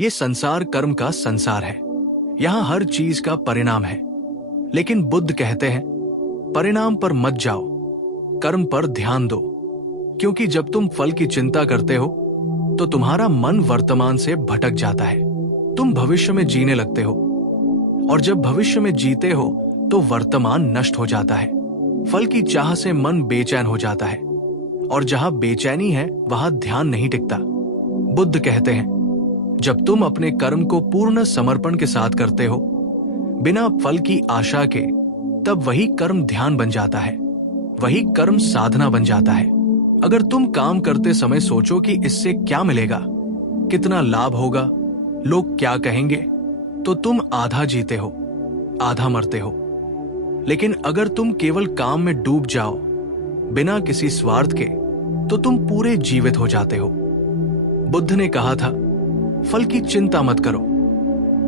ये संसार कर्म का संसार है। यहाँ हर चीज का परिणाम है। लेकिन बुद्ध कहते हैं, परिणाम पर मत जाओ, कर्म पर ध्यान दो। क्योंकि जब तुम फल की चिंता करते हो तो तुम्हारा मन वर्तमान से भटक जाता है। तुम भविष्य में जीने लगते हो, और जब भविष्य में जीते हो तो वर्तमान नष्ट हो जाता है। फल की चाह से मन बेचैन हो जाता है, और जहां बेचैनी है वहां ध्यान नहीं टिकता। बुद्ध कहते हैं, जब तुम अपने कर्म को पूर्ण समर्पण के साथ करते हो, बिना फल की आशा के, तब वही कर्म ध्यान बन जाता है, वही कर्म साधना बन जाता है। अगर तुम काम करते समय सोचो कि इससे क्या मिलेगा, कितना लाभ होगा, लोग क्या कहेंगे, तो तुम आधा जीते हो, आधा मरते हो। लेकिन अगर तुम केवल काम में डूब जाओ बिना किसी स्वार्थ के, तो तुम पूरे जीवित हो जाते हो। बुद्ध ने कहा था, फल की चिंता मत करो,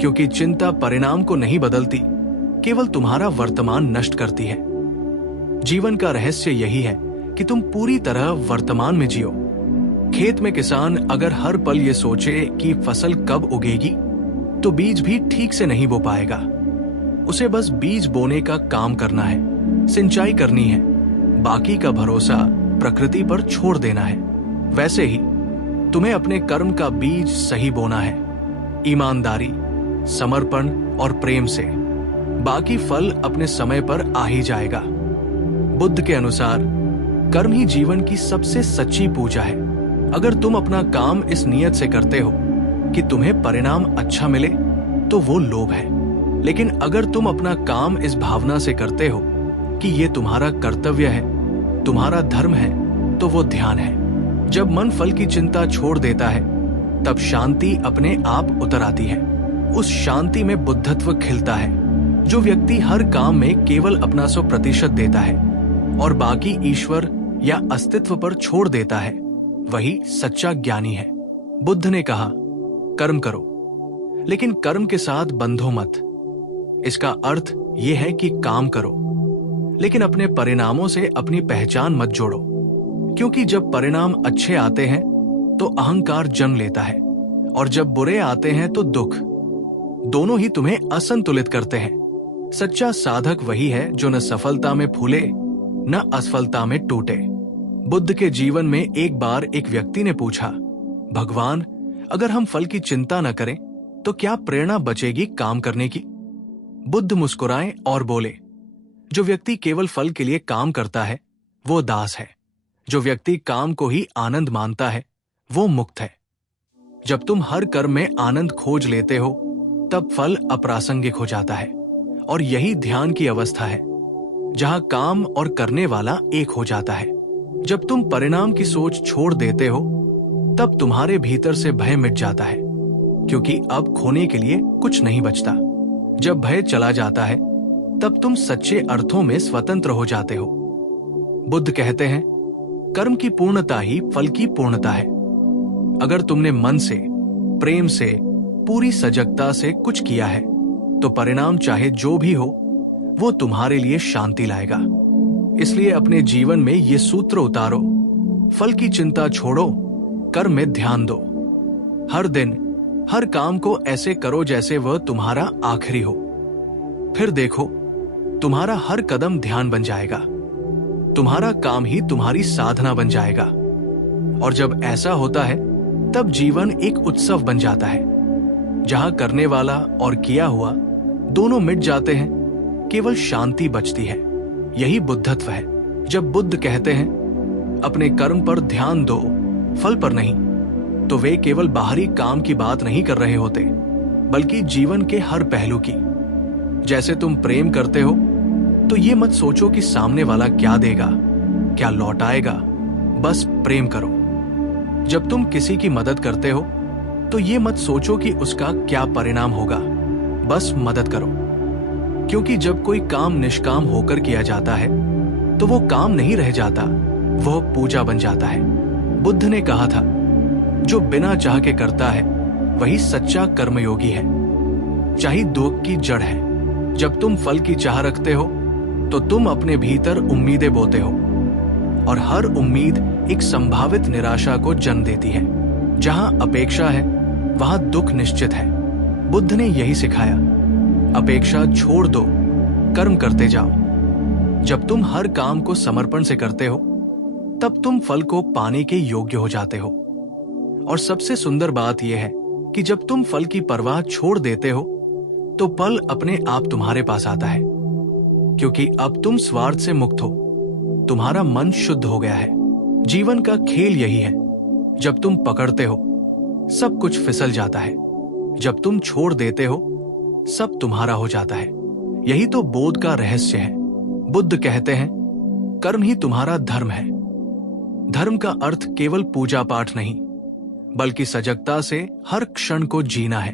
क्योंकि चिंता परिणाम को नहीं बदलती, केवल तुम्हारा वर्तमान नष्ट करती है। जीवन का रहस्य यही है कि तुम पूरी तरह वर्तमान में जियो। खेत में किसान अगर हर पल ये सोचे कि फसल कब उगेगी, तो बीज भी ठीक से नहीं बो पाएगा। उसे बस बीज बोने का काम करना है, सिंचाई करनी है, बाकी का भरोसा प्रकृति पर छोड़ देना है। वैसे ही तुम्हें अपने कर्म का बीज सही बोना है, ईमानदारी, समर्पण और प्रेम से। बाकी फल अपने समय पर आ ही जाएगा। बुद्ध के अनुसार कर्म ही जीवन की सबसे सच्ची पूजा है। अगर तुम अपना काम इस नियत से करते हो कि तुम्हें परिणाम अच्छा मिले, तो वो लोभ है। लेकिन अगर तुम अपना काम इस भावना से करते हो कि ये तुम्हारा कर्तव्य है, तुम्हारा धर्म है, तो वो ध्यान है। जब मन फल की चिंता छोड़ देता है, तब शांति अपने आप उतर आती है। उस शांति में बुद्धत्व खिलता है। जो व्यक्ति हर काम में केवल अपना 100% देता है और बाकी ईश्वर या अस्तित्व पर छोड़ देता है, वही सच्चा ज्ञानी है। बुद्ध ने कहा, कर्म करो, लेकिन कर्म के साथ बंधो मत। इसका अर्थ यह है कि काम करो, लेकिन अपने परिणामों से अपनी पहचान मत जोड़ो। क्योंकि जब परिणाम अच्छे आते हैं तो अहंकार जन्म लेता है, और जब बुरे आते हैं तो दुख। दोनों ही तुम्हें असंतुलित करते हैं। सच्चा साधक वही है जो न सफलता में फूले न असफलता में टूटे। बुद्ध के जीवन में एक बार एक व्यक्ति ने पूछा, भगवान, अगर हम फल की चिंता न करें तो क्या प्रेरणा बचेगी काम करने की? बुद्ध मुस्कुराए और बोले, जो व्यक्ति केवल फल के लिए काम करता है वो दास है। जो व्यक्ति काम को ही आनंद मानता है वो मुक्त है। जब तुम हर कर्म में आनंद खोज लेते हो, तब फल अप्रासंगिक हो जाता है। और यही ध्यान की अवस्था है, जहां काम और करने वाला एक हो जाता है। जब तुम परिणाम की सोच छोड़ देते हो, तब तुम्हारे भीतर से भय मिट जाता है, क्योंकि अब खोने के लिए कुछ नहीं बचता। जब भय चला जाता है, तब तुम सच्चे अर्थों में स्वतंत्र हो जाते हो। बुद्ध कहते हैं, कर्म की पूर्णता ही फल की पूर्णता है। अगर तुमने मन से, प्रेम से, पूरी सजगता से कुछ किया है, तो परिणाम चाहे जो भी हो, वो तुम्हारे लिए शांति लाएगा। इसलिए अपने जीवन में ये सूत्र उतारो, फल की चिंता छोड़ो, कर्म में ध्यान दो। हर दिन, हर काम को ऐसे करो जैसे वह तुम्हारा आखिरी हो। फिर देखो, तुम्हारा हर कदम ध्यान बन जाएगा। तुम्हारा काम ही तुम्हारी साधना बन जाएगा। और जब ऐसा होता है, तब जीवन एक उत्सव बन जाता है, जहां करने वाला और किया हुआ दोनों मिट जाते हैं, केवल शांति बचती है। यही बुद्धत्व है। जब बुद्ध कहते हैं, अपने कर्म पर ध्यान दो, फल पर नहीं, तो वे केवल बाहरी काम की बात नहीं कर रहे होते, बल्कि जीवन के हर पहलू की। जैसे तुम प्रेम करते हो, तो ये मत सोचो कि सामने वाला क्या देगा, क्या लौट आएगा, बस प्रेम करो। जब तुम किसी की मदद करते हो, तो ये मत सोचो कि उसका क्या परिणाम होगा, बस मदद करो। क्योंकि जब कोई काम निष्काम होकर किया जाता है, तो वो काम नहीं रह जाता, वह पूजा बन जाता है। बुद्ध ने कहा था, जो बिना चाह के करता है वही सच्चा कर्मयोगी है। चाहे दुख की जड़ है। जब तुम फल की चाह रखते हो, तो तुम अपने भीतर उम्मीदें बोते हो, और हर उम्मीद एक संभावित निराशा को जन्म देती है। जहां अपेक्षा है, वहां दुख निश्चित है। बुद्ध ने यही सिखाया, अपेक्षा छोड़ दो, कर्म करते जाओ। जब तुम हर काम को समर्पण से करते हो तब तुम फल को पाने के योग्य हो जाते हो। और सबसे सुंदर बात यह है कि जब तुम फल की परवाह छोड़ देते हो तो फल अपने आप तुम्हारे पास आता है, क्योंकि अब तुम स्वार्थ से मुक्त हो, तुम्हारा मन शुद्ध हो गया है। जीवन का खेल यही है, जब तुम पकड़ते हो सब कुछ फिसल जाता है, जब तुम छोड़ देते हो सब तुम्हारा हो जाता है। यही तो बोध का रहस्य है। बुद्ध कहते हैं, कर्म ही तुम्हारा धर्म है। धर्म का अर्थ केवल पूजा पाठ नहीं, बल्कि सजगता से हर क्षण को जीना है।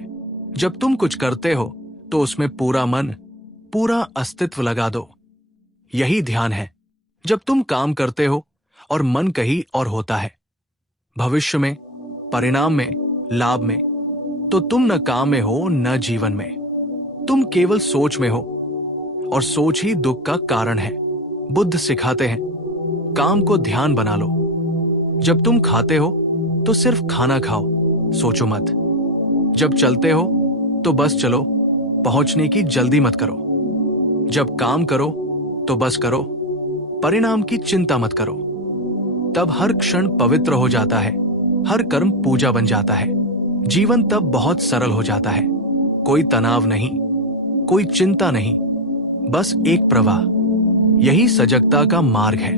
जब तुम कुछ करते हो तो उसमें पूरा मन, पूरा अस्तित्व लगा दो। यही ध्यान है। जब तुम काम करते हो और मन कहीं और होता है, भविष्य में, परिणाम में, लाभ में, तो तुम न काम में हो न जीवन में। तुम केवल सोच में हो, और सोच ही दुख का कारण है। बुद्ध सिखाते हैं, काम को ध्यान बना लो। जब तुम खाते हो तो सिर्फ खाना खाओ, सोचो मत। जब चलते हो तो बस चलो, पहुंचने की जल्दी मत करो। जब काम करो तो बस करो, परिणाम की चिंता मत करो। तब हर क्षण पवित्र हो जाता है, हर कर्म पूजा बन जाता है। जीवन तब बहुत सरल हो जाता है। कोई तनाव नहीं, कोई चिंता नहीं, बस एक प्रवाह। यही सजगता का मार्ग है।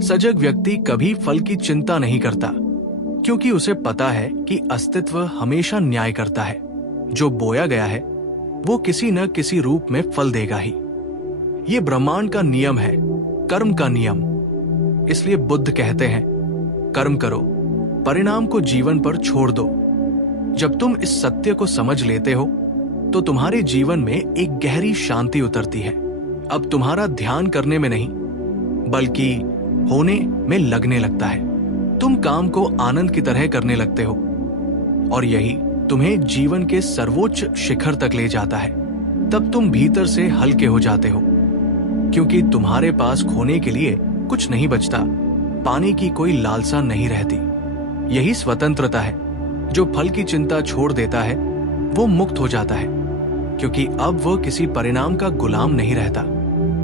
सजग व्यक्ति कभी फल की चिंता नहीं करता, क्योंकि उसे पता है कि अस्तित्व हमेशा न्याय करता है। जो बोया गया है वो किसी न किसी रूप में फल देगा ही। ये ब्रह्मांड का नियम है, कर्म का नियम। इसलिए बुद्ध कहते हैं, कर्म करो, परिणाम को जीवन पर छोड़ दो। जब तुम इस सत्य को समझ लेते हो तो तुम्हारे जीवन में एक गहरी शांति उतरती है। अब तुम्हारा ध्यान करने में नहीं, बल्कि होने में लगने लगता है। तुम काम को आनंद की तरह करने लगते हो, और यही तुम्हें जीवन के सर्वोच्च शिखर तक ले जाता है। तब तुम भीतर से हल्के हो जाते हो, क्योंकि तुम्हारे पास खोने के लिए कुछ नहीं बचता। पाने की कोई लालसा नहीं रहती। यही स्वतंत्रता है। जो फल की चिंता छोड़ देता है वो मुक्त हो जाता है, क्योंकि अब वो किसी परिणाम का गुलाम नहीं रहता।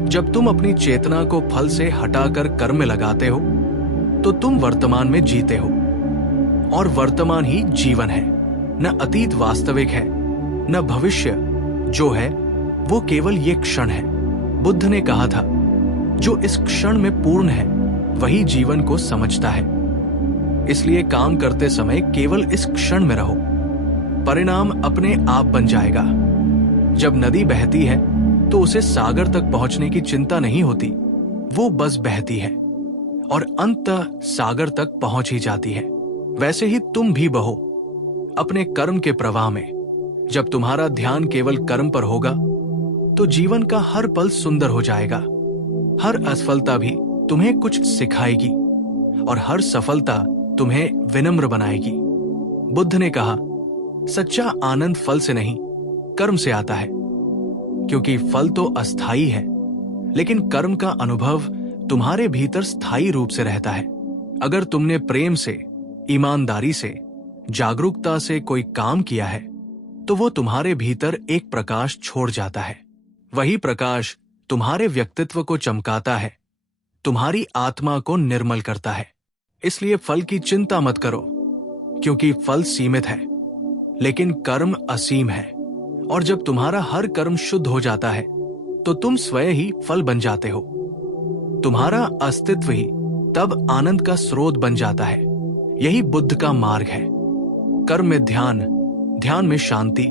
जब तुम अपनी चेतना को फल से हटाकर कर्म में लगाते हो तो तुम वर्तमान में जीते हो, और वर्तमान ही जीवन है। न अतीत वास्तविक है, न भविष्य जो है वो केवल ये क्षण है। बुद्ध ने कहा था, जो इस क्षण में पूर्ण है वही जीवन को समझता है। इसलिए काम करते समय केवल इस क्षण में रहो, परिणाम अपने आप बन जाएगा। जब नदी बहती है तो उसे सागर तक पहुंचने की चिंता नहीं होती, वो बस बहती है और अंततः सागर तक पहुंच ही जाती है। वैसे ही तुम भी बहो अपने कर्म के प्रवाह में। जब तुम्हारा ध्यान केवल कर्म पर होगा तो जीवन का हर पल सुंदर हो जाएगा। हर असफलता भी तुम्हें कुछ सिखाएगी, और हर सफलता तुम्हें विनम्र बनाएगी। बुद्ध ने कहा, सच्चा आनंद फल से नहीं, कर्म से आता है, क्योंकि फल तो अस्थायी है, लेकिन कर्म का अनुभव तुम्हारे भीतर स्थायी रूप से रहता है। अगर तुमने प्रेम से, ईमानदारी से, जागरूकता से कोई काम किया है तो वो तुम्हारे भीतर एक प्रकाश छोड़ जाता है। वही प्रकाश तुम्हारे व्यक्तित्व को चमकाता है, तुम्हारी आत्मा को निर्मल करता है। इसलिए फल की चिंता मत करो, क्योंकि फल सीमित है, लेकिन कर्म असीम है। और जब तुम्हारा हर कर्म शुद्ध हो जाता है तो तुम स्वयं ही फल बन जाते हो। तुम्हारा अस्तित्व ही तब आनंद का स्रोत बन जाता है। यही बुद्ध का मार्ग है। कर्म में ध्यान, ध्यान में शांति,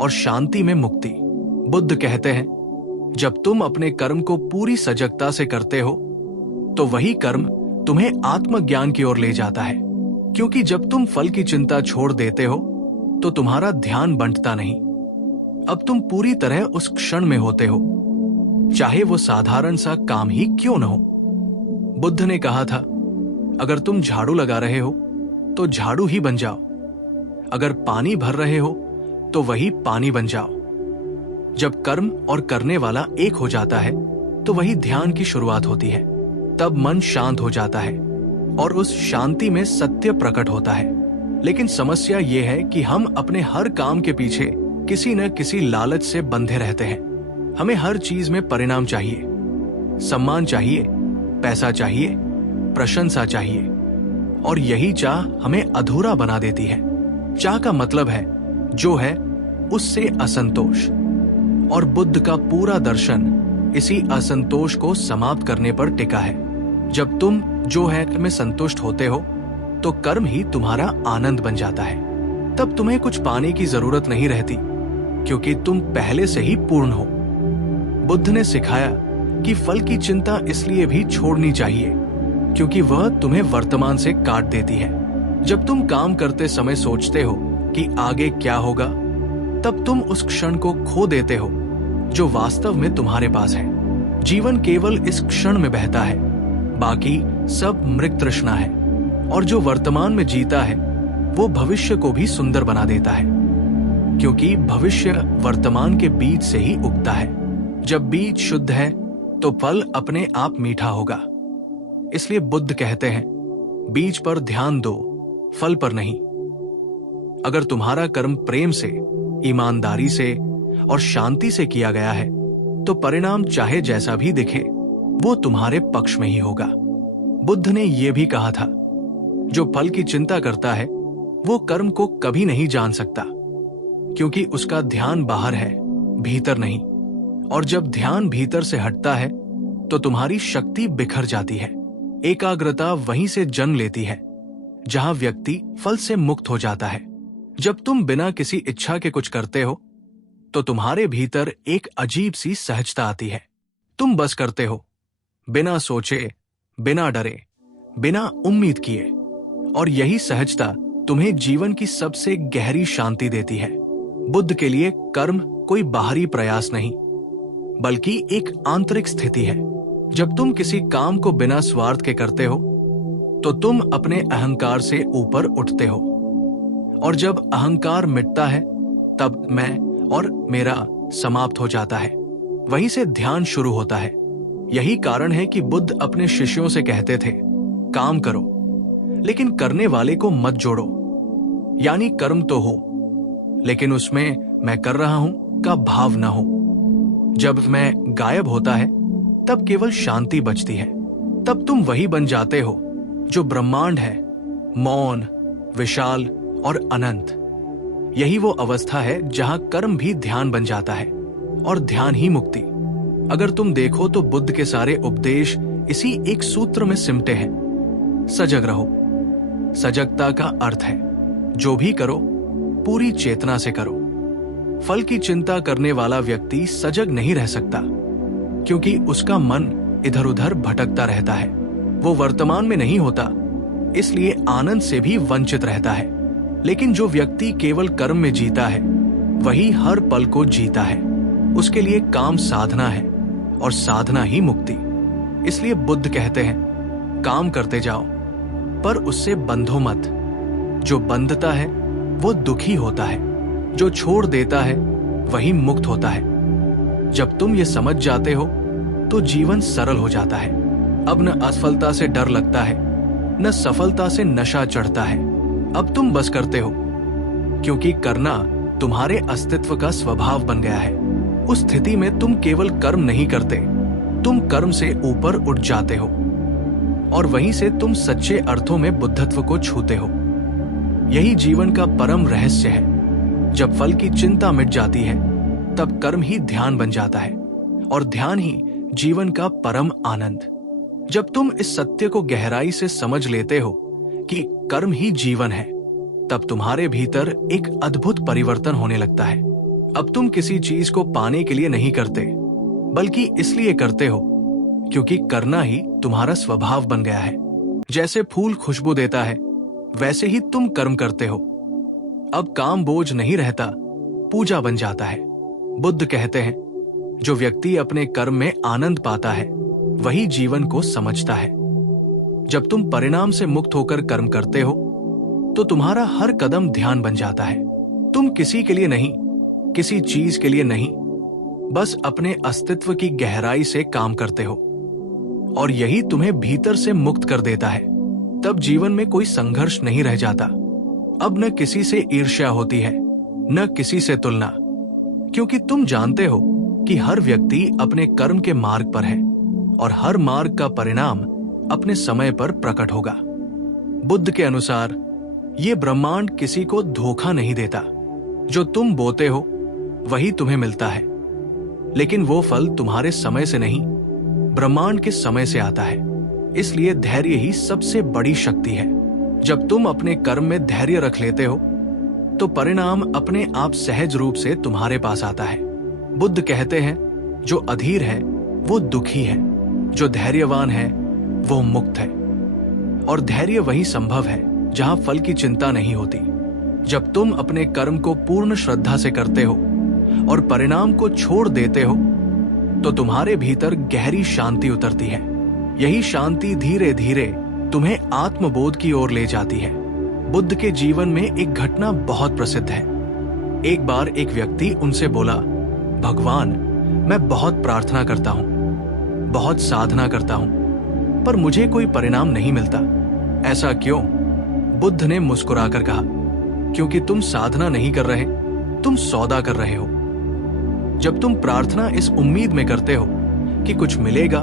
और शांति में मुक्ति। बुद्ध कहते हैं, जब तुम अपने कर्म को पूरी सजगता से करते हो तो वही कर्म तुम्हें आत्मज्ञान की ओर ले जाता है। क्योंकि जब तुम फल की चिंता छोड़ देते हो तो तुम्हारा ध्यान बंटता नहीं। अब तुम पूरी तरह उस क्षण में होते हो, चाहे वो साधारण सा काम ही क्यों न हो। बुद्ध ने कहा था, अगर तुम झाड़ू लगा रहे हो तो झाड़ू ही बन जाओ। अगर पानी भर रहे हो तो वही पानी बन जाओ। जब कर्म और करने वाला एक हो जाता है तो वही ध्यान की शुरुआत होती है। तब मन शांत हो जाता है और उस शांति में सत्य प्रकट होता है। लेकिन समस्या ये है कि हम अपने हर काम के पीछे किसी न किसी लालच से बंधे रहते हैं। हमें हर चीज में परिणाम चाहिए, सम्मान चाहिए, पैसा चाहिए, प्रशंसा चाहिए, और यही चाह हमें अधूरा बना देती है। चाह का मतलब है जो है उससे असंतोष, और बुद्ध का पूरा दर्शन इसी असंतोष को समाप्त करने पर टिका है। जब तुम जो है में संतुष्ट होते हो तो कर्म ही तुम्हारा आनंद बन जाता है। तब तुम्हें कुछ पाने की जरूरत नहीं रहती, क्योंकि तुम पहले से ही पूर्ण हो। बुद्ध ने सिखाया कि फल की चिंता इसलिए भी छोड़नी चाहिए क्योंकि वह तुम्हें वर्तमान से काट देती है। जब तुम काम करते समय सोचते हो कि आगे क्या होगा, तब तुम उस क्षण को खो देते हो जो वास्तव में तुम्हारे पास है। जीवन केवल इस क्षण में बहता है, बाकी सब मृग तृष्णा है। और जो वर्तमान में जीता है वो भविष्य को भी सुंदर बना देता है, क्योंकि भविष्य वर्तमान के बीज से ही उगता है। जब बीज शुद्ध है तो फल अपने आप मीठा होगा। इसलिए बुद्ध कहते हैं, बीज पर ध्यान दो, फल पर नहीं। अगर तुम्हारा कर्म प्रेम से, ईमानदारी से और शांति से किया गया है तो परिणाम चाहे जैसा भी दिखे वो तुम्हारे पक्ष में ही होगा। बुद्ध ने यह भी कहा था, जो फल की चिंता करता है वो कर्म को कभी नहीं जान सकता, क्योंकि उसका ध्यान बाहर है, भीतर नहीं। और जब ध्यान भीतर से हटता है तो तुम्हारी शक्ति बिखर जाती है। एकाग्रता वहीं से जन्म लेती है जहां व्यक्ति फल से मुक्त हो जाता है। जब तुम बिना किसी इच्छा के कुछ करते हो तो तुम्हारे भीतर एक अजीब सी सहजता आती है। तुम बस करते हो, बिना सोचे, बिना डरे, बिना उम्मीद किए, और यही सहजता तुम्हें जीवन की सबसे गहरी शांति देती है। बुद्ध के लिए कर्म कोई बाहरी प्रयास नहीं, बल्कि एक आंतरिक स्थिति है। जब तुम किसी काम को बिना स्वार्थ के करते हो तो तुम अपने अहंकार से ऊपर उठते हो, और जब अहंकार मिटता है तब मैं और मेरा समाप्त हो जाता है। वहीं से ध्यान शुरू होता है। यही कारण है कि बुद्ध अपने शिष्यों से कहते थे, काम करो लेकिन करने वाले को मत जोड़ो। यानी कर्म तो हो लेकिन उसमें मैं कर रहा हूं का भाव न हो। जब मैं गायब होता है तब केवल शांति बचती है। तब तुम वही बन जाते हो जो ब्रह्मांड है, मौन, विशाल और अनंत। यही वो अवस्था है जहां कर्म भी ध्यान बन जाता है और ध्यान ही मुक्ति। अगर तुम देखो तो बुद्ध के सारे उपदेश इसी एक सूत्र में सिमटे हैं, सजग रहो। सजगता का अर्थ है जो भी करो पूरी चेतना से करो। फल की चिंता करने वाला व्यक्ति सजग नहीं रह सकता, क्योंकि उसका मन इधर उधर भटकता रहता है। वो वर्तमान में नहीं होता, इसलिए आनंद से भी वंचित रहता है। लेकिन जो व्यक्ति केवल कर्म में जीता है वही हर पल को जीता है। उसके लिए काम साधना है और साधना ही मुक्ति। इसलिए बुद्ध कहते हैं, काम करते जाओ पर उससे बंधो मत। जो बंधता है वो दुखी होता है, जो छोड़ देता है वही मुक्त होता है। जब तुम ये समझ जाते हो तो जीवन सरल हो जाता है। अब न असफलता से डर लगता है, न सफलता से नशा चढ़ता है। अब तुम बस करते हो, क्योंकि करना तुम्हारे अस्तित्व का स्वभाव बन गया है। उस स्थिति में तुम केवल कर्म नहीं करते, तुम कर्म से ऊपर उठ जाते हो, और वहीं से तुम सच्चे अर्थों में बुद्धत्व को छूते हो। यही जीवन का परम रहस्य है। जब फल की चिंता मिट जाती है तब कर्म ही ध्यान बन जाता है, और ध्यान ही जीवन का परम आनंद। जब तुम इस सत्य को गहराई से समझ लेते हो कि कर्म ही जीवन है, तब तुम्हारे भीतर एक अद्भुत परिवर्तन होने लगता है। अब तुम किसी चीज को पाने के लिए नहीं करते, बल्कि इसलिए करते हो क्योंकि करना ही तुम्हारा स्वभाव बन गया है। जैसे फूल खुशबू देता है, वैसे ही तुम कर्म करते हो। अब काम बोझ नहीं रहता, पूजा बन जाता है। बुद्ध कहते हैं, जो व्यक्ति अपने कर्म में आनंद पाता है वही जीवन को समझता है। जब तुम परिणाम से मुक्त होकर कर्म करते हो तो तुम्हारा हर कदम ध्यान बन जाता है। तुम किसी के लिए नहीं, किसी चीज के लिए नहीं, बस अपने अस्तित्व की गहराई से काम करते हो, और यही तुम्हें भीतर से मुक्त कर देता है। तब जीवन में कोई संघर्ष नहीं रह जाता, अब न किसी से ईर्ष्या होती है, न किसी से तुलना, क्योंकि तुम जानते हो कि हर व्यक्ति अपने कर्म के मार्ग पर है और हर मार्ग का परिणाम अपने समय पर प्रकट होगा। बुद्ध के अनुसार ये ब्रह्मांड किसी को धोखा नहीं देता। जो तुम बोते हो वही तुम्हें मिलता है, लेकिन वो फल तुम्हारे समय से नहीं, ब्रह्मांड के समय से आता है। इसलिए धैर्य ही सबसे बड़ी शक्ति है। जब तुम अपने कर्म में धैर्य रख लेते हो तो परिणाम अपने आप सहज रूप से तुम्हारे पास आता है। बुद्ध कहते हैं, जो अधीर है वो दुखी है, जो धैर्यवान है वो मुक्त है। और धैर्य वही संभव है जहां फल की चिंता नहीं होती। जब तुम अपने कर्म को पूर्ण श्रद्धा से करते हो और परिणाम को छोड़ देते हो तो तुम्हारे भीतर गहरी शांति उतरती है। यही शांति धीरे धीरे तुम्हें आत्मबोध की ओर ले जाती है। बुद्ध के जीवन में एक घटना बहुत प्रसिद्ध है। एक बार एक व्यक्ति उनसे बोला, भगवान, मैं बहुत प्रार्थना करता हूं, बहुत साधना करता हूं, पर मुझे कोई परिणाम नहीं मिलता। ऐसा क्यों? बुद्ध ने मुस्कुराकर कहा, क्योंकि तुम साधना नहीं कर रहे, तुम सौदा कर रहे हो। जब तुम प्रार्थना इस उम्मीद में करते हो कि कुछ मिलेगा,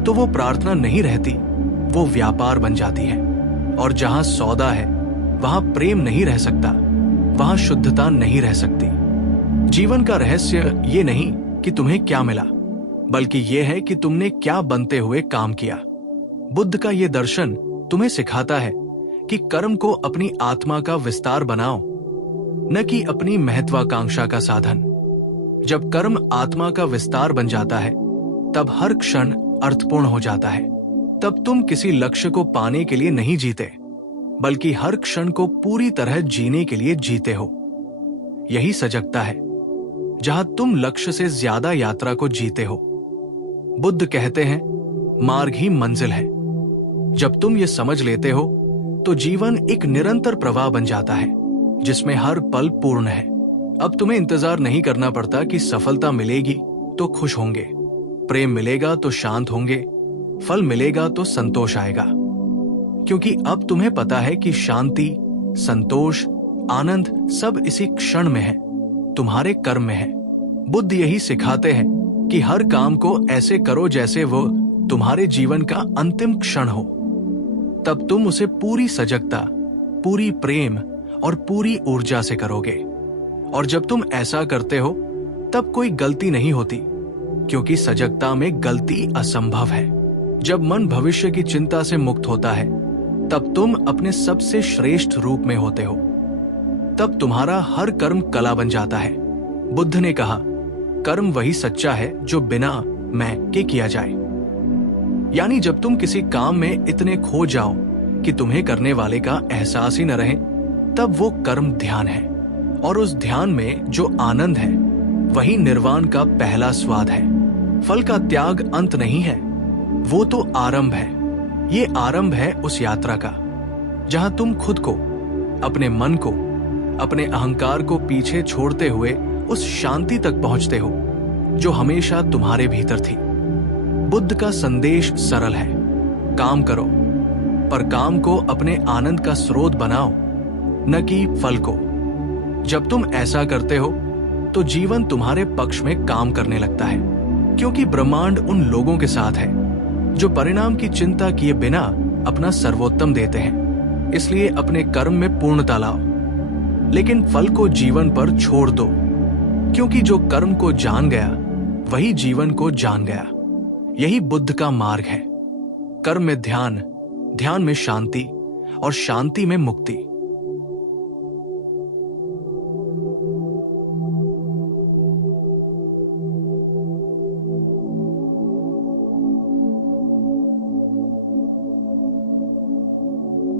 तो वो प्रार्थना नहीं रहती, वो व्यापार बन जाती है। और जहां सौदा है वहां प्रेम नहीं रह सकता, वहां शुद्धता नहीं रह सकती। जीवन का रहस्य ये नहीं कि तुम्हें क्या मिला, बल्कि ये है कि तुमने क्या बनते हुए काम किया। बुद्ध का ये दर्शन तुम्हें सिखाता है कि कर्म को अपनी आत्मा का विस्तार बनाओ, न कि अपनी महत्वाकांक्षा का साधन। जब कर्म आत्मा का विस्तार बन जाता है तब हर क्षण अर्थपूर्ण हो जाता है। तब तुम किसी लक्ष्य को पाने के लिए नहीं जीते, बल्कि हर क्षण को पूरी तरह जीने के लिए जीते हो। यही सजगता है, जहां तुम लक्ष्य से ज्यादा यात्रा को जीते हो। बुद्ध कहते हैं, मार्ग ही मंजिल है। जब तुम ये समझ लेते हो तो जीवन एक निरंतर प्रवाह बन जाता है, जिसमें हर पल पूर्ण है। अब तुम्हें इंतजार नहीं करना पड़ता कि सफलता मिलेगी तो खुश होंगे, प्रेम मिलेगा तो शांत होंगे, फल मिलेगा तो संतोष आएगा। क्योंकि अब तुम्हें पता है कि शांति, संतोष, आनंद सब इसी क्षण में है, तुम्हारे कर्म में है। बुद्ध यही सिखाते हैं कि हर काम को ऐसे करो जैसे वो तुम्हारे जीवन का अंतिम क्षण हो। तब तुम उसे पूरी सजगता, पूरी प्रेम और पूरी ऊर्जा से करोगे। और जब तुम ऐसा करते हो तब कोई गलती नहीं होती, क्योंकि सजगता में गलती असंभव है। जब मन भविष्य की चिंता से मुक्त होता है तब तुम अपने सबसे श्रेष्ठ रूप में होते हो। तब तुम्हारा हर कर्म कला बन जाता है। बुद्ध ने कहा, कर्म वही सच्चा है जो बिना मैं के किया जाए। यानी जब तुम किसी काम में इतने खो जाओ कि तुम्हें करने वाले का एहसास ही न रहे, तब वो कर्म ध्यान है। और उस ध्यान में जो आनंद है वही निर्वाण का पहला स्वाद है। फल का त्याग अंत नहीं है, वो तो आरंभ है। ये आरंभ है उस यात्रा का जहां तुम खुद को, अपने मन को, अपने अहंकार को पीछे छोड़ते हुए उस शांति तक पहुंचते हो जो हमेशा तुम्हारे भीतर थी। बुद्ध का संदेश सरल है, काम करो, पर काम को अपने आनंद का स्रोत बनाओ, न कि फल को। जब तुम ऐसा करते हो तो जीवन तुम्हारे पक्ष में काम करने लगता है, क्योंकि ब्रह्मांड उन लोगों के साथ है जो परिणाम की चिंता किए बिना अपना सर्वोत्तम देते हैं। इसलिए अपने कर्म में पूर्णता लाओ, लेकिन फल को जीवन पर छोड़ दो, क्योंकि जो कर्म को जान गया वही जीवन को जान गया। यही बुद्ध का मार्ग है। कर्म में ध्यान, ध्यान में शांति और शांति में मुक्ति।